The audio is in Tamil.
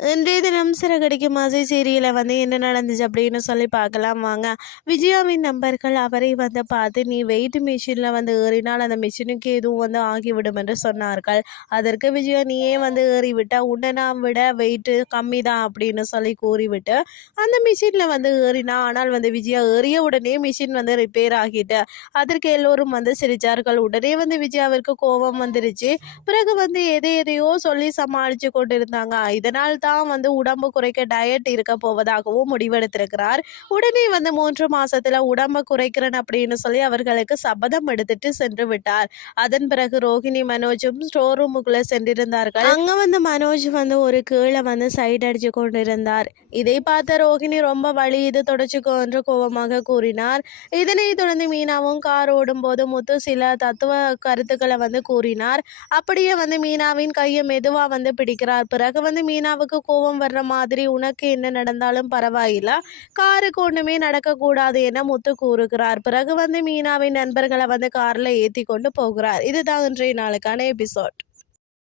இன்றைய தினம் சிறகடிக்கும் ஆசை சீரியலில் வந்து என்ன நடந்துச்சு அப்படின்னு சொல்லி பார்க்கலாம் வாங்க. விஜயாவின் நண்பர்கள் அவரை வந்து பார்த்து நீ வெயிட் மிஷினில் வந்து ஏறினால் அந்த மிஷினுக்கு எதுவும் வந்து ஆகிவிடும் என்று சொன்னார்கள். அதற்கு விஜயா நீயே வந்து ஏறிவிட்டால் உன்னை நான் விட வெயிட்டு கம்மி தான் அப்படின்னு சொல்லி கூறிவிட்டு அந்த மிஷினில் வந்து ஏறினா ஆனால் வந்து விஜயா ஏறிய உடனே மிஷின் வந்து ரிப்பேர் ஆகிட்டு அதற்கு எல்லோரும் வந்து சிரித்தார்கள் உடனே வந்து விஜயாவிற்கு கோபம் வந்துருச்சு. பிறகு வந்து எதை எதையோ சொல்லி சமாளித்து கொண்டிருந்தாங்க. இதனால் தான் வந்து உடம்பு குறைக்க டயட் இருக்க போவதாகவும் முடிவெடுத்திருக்கிறார். உடனே வந்து மூன்று மாசத்துல உடம்பை குறைக்கிறேன் அப்படின்னு சொல்லி அவர்களுக்கு சபதம் எடுத்துட்டு சென்று விட்டார். அதன் பிறகு ரோஹிணி மனோஜும் ஸ்டோர் ரூமுக்குள்ள சென்றிருந்தார்கள். அங்க வந்து மனோஜ் வந்து ஒரு கீழே வந்து சைட் அடிச்சு கொண்டிருந்தார். இதை பார்த்த ரோஹிணி ரொம்ப வழி இது தொடச்சுக்கோ என்று கோபமாக கூறினார். இதனை தொடர்ந்து மீனாவும் கார் ஓடும்போது முத்து சில தத்துவ கருத்துக்களை வந்து கூறினார். அப்படியே வந்து மீனாவின் கையை மெதுவா வந்து பிடிக்கிறார். பிறகு வந்து மீனாவுக்கு கோபம் வர்ற மாதிரி உனக்கு என்ன நடந்தாலும் பரவாயில்ல. காருக்கு ஒன்றுமே நடக்கக்கூடாது என முத்து கூறுகிறார். பிறகு வந்து மீனாவின் நண்பர்களை வந்து காரில் ஏற்றி கொண்டு போகிறார். இதுதான் இன்றைய நாளுக்கான எபிசோட்.